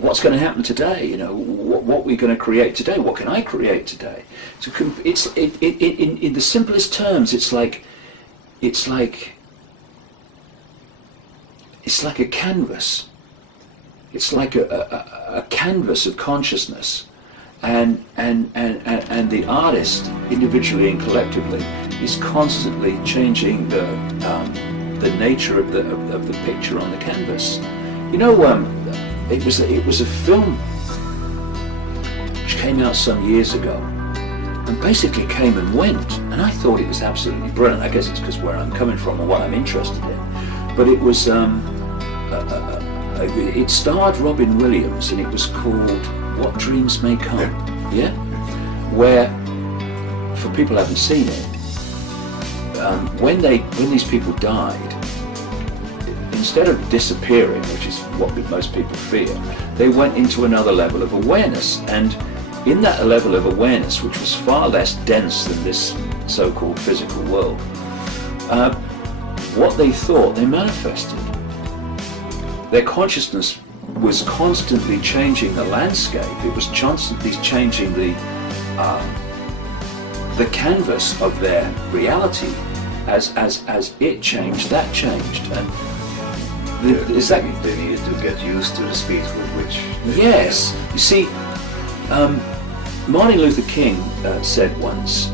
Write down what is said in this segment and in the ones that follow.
what's going to happen today? You know, what we're going to create today? What can I create today? So in the simplest terms, it's like a canvas. It's like a canvas of consciousness, and the artist, individually and collectively, is constantly changing the nature of the picture on the canvas. You know, it was a film which came out some years ago, and basically came and went, and I thought it was absolutely brilliant. I guess it's because where I'm coming from and what I'm interested in. But it was it starred Robin Williams, and it was called What Dreams May Come. Yeah, where, for people who haven't seen it, when these people died, instead of disappearing, which is what most people fear, they went into another level of awareness, and in that level of awareness, which was far less dense than this so-called physical world, what they thought, they manifested. Their consciousness was constantly changing the landscape. It was constantly changing the canvas of their reality. As it changed, that changed, and they needed to get used to the speed with which. Yes, you see, Martin Luther King said once,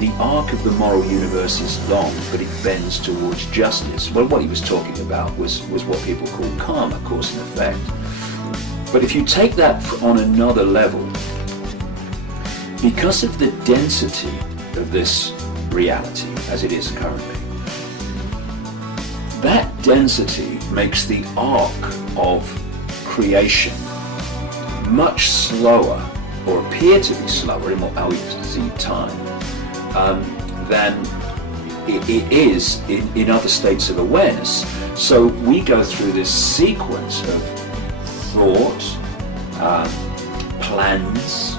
"The arc of the moral universe is long, but it bends towards justice." Well, what he was talking about was what people call karma, cause and effect. But if you take that on another level, because of the density of this reality as it is currently, that density makes the arc of creation much slower, or appear to be slower in how we see time, than it is in other states of awareness. So we go through this sequence of thought, plans,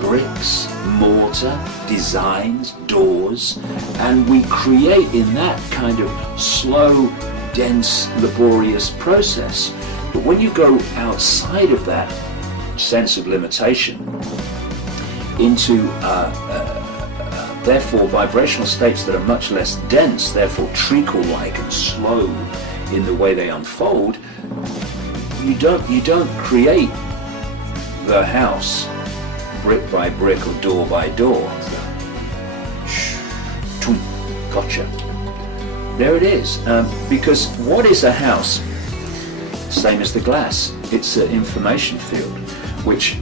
bricks, mortar, designs, doors, and we create in that kind of slow, dense, laborious process. But when you go outside of that sense of limitation into therefore vibrational states that are much less dense, therefore treacle-like and slow in the way they unfold, you don't create the house brick by brick or door by door. Gotcha. There it is. Because what is a house? Same as the glass. It's an information field, which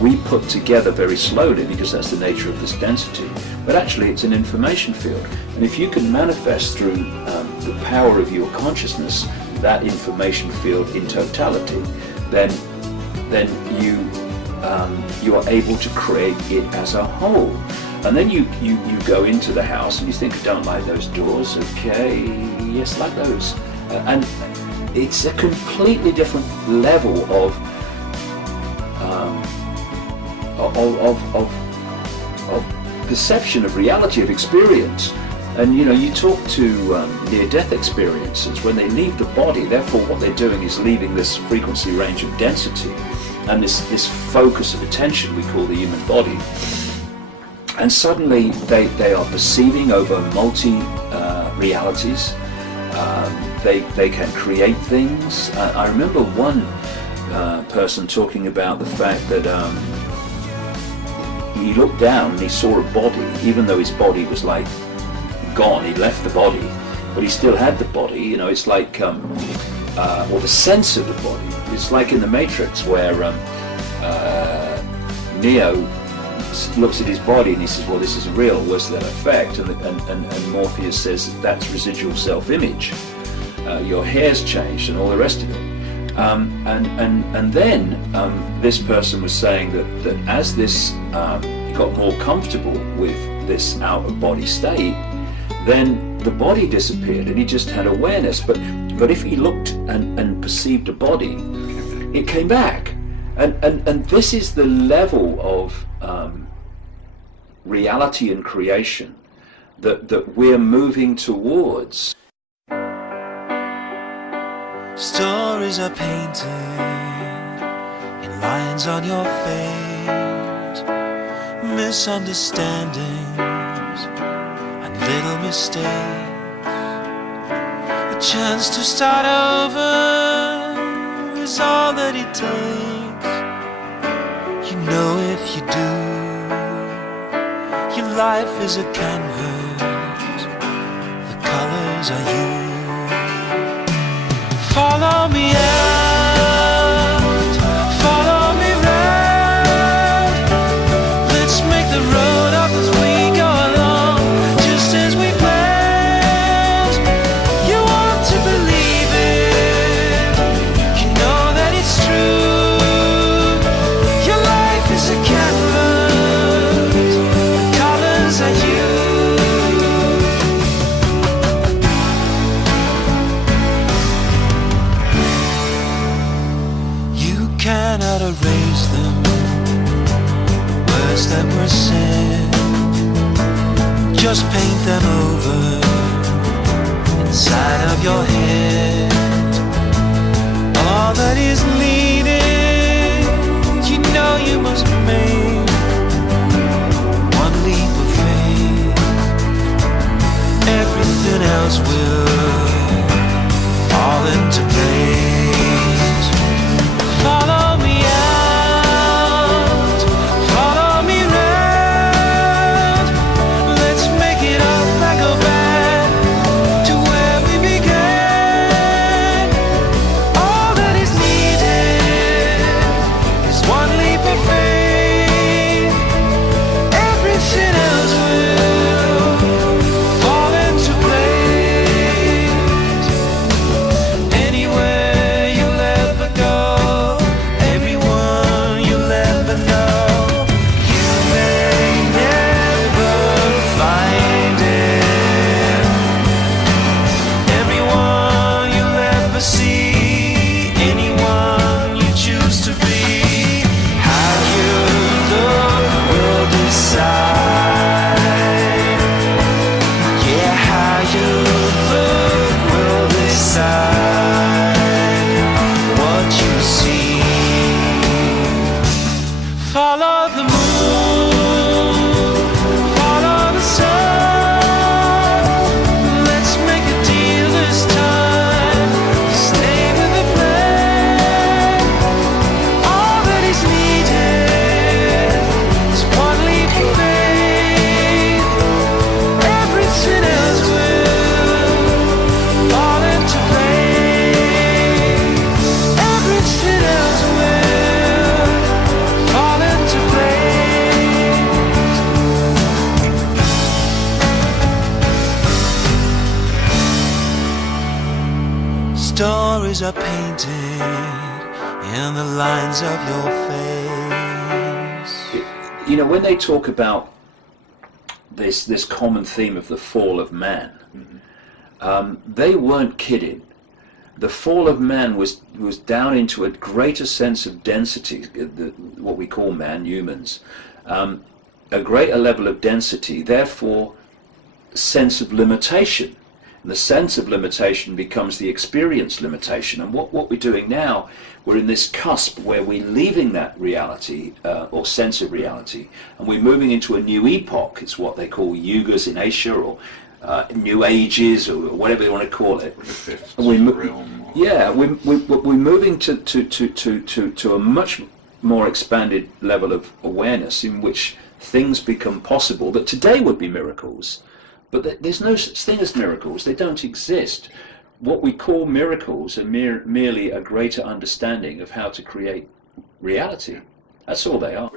we put together very slowly because that's the nature of this density. But actually, it's an information field. And if you can manifest through the power of your consciousness that information field in totality, then you are able to create it as a whole. And then you go into the house and you think, I don't like those doors. Okay, yes, like those. And it's a completely different level of perception of reality, of experience. And you know, you talk to near-death experiencers, when they leave the body, therefore what they're doing is leaving this frequency range of density and this focus of attention we call the human body. And suddenly they are perceiving over multi-realities. They can create things. I remember one person talking about the fact that he looked down and he saw a body, even though his body was like gone, he'd left the body, but he still had the body. You know, it's like, or the sense of the body. It's like in the Matrix where Neo looks at his body and he says, well, this is real, where's that effect? And Morpheus says that's residual self-image. Your hair's changed and all the rest of it. And then this person was saying that as this he got more comfortable with this out-of-body state, then the body disappeared and he just had awareness. But if he looked and perceived a body, it came back. And this is the level of reality and creation that we're moving towards. Stories are painted lines on your face, misunderstandings and little mistakes. A chance to start over is all that it takes. You know if you do, your life is a canvas, the colors are you. Follow me out, follow me round. Let's make the road up as we go along, just as we planned. You want to believe it, you know that it's true. Your life is a canvas, the colors are you. Cannot erase them, the words that were said. Just paint them over inside of your head. All that is needed, you know you must make one leap of faith. Everything else will fall into place. Follow me out, follow me round. Let's make it up and go back to where we began. All that is needed is one leap of faith. Everything else will fall into place. Anywhere you'll ever go, follow the moon, follow the sun. Let's make a deal this time to stay with the plan. All that is needed is one leap of faith. Everything else will fall into place. Everything else will fall into place. Stories are painted in the lines of your face. You know, when they talk about this common theme of the fall of man, they weren't kidding. The fall of man was down into a greater sense of density, what we call man, humans, a greater level of density, therefore sense of limitation. And the sense of limitation becomes the experience limitation. And what we're doing now, we're in this cusp where we're leaving that reality or sense of reality, and we're moving into a new epoch. It's what they call yugas in Asia, or new ages, or whatever you want to call it. And we're moving to a much more expanded level of awareness in which things become possible that today would be miracles. But there's no such thing as miracles. They don't exist. What we call miracles are merely a greater understanding of how to create reality. That's all they are.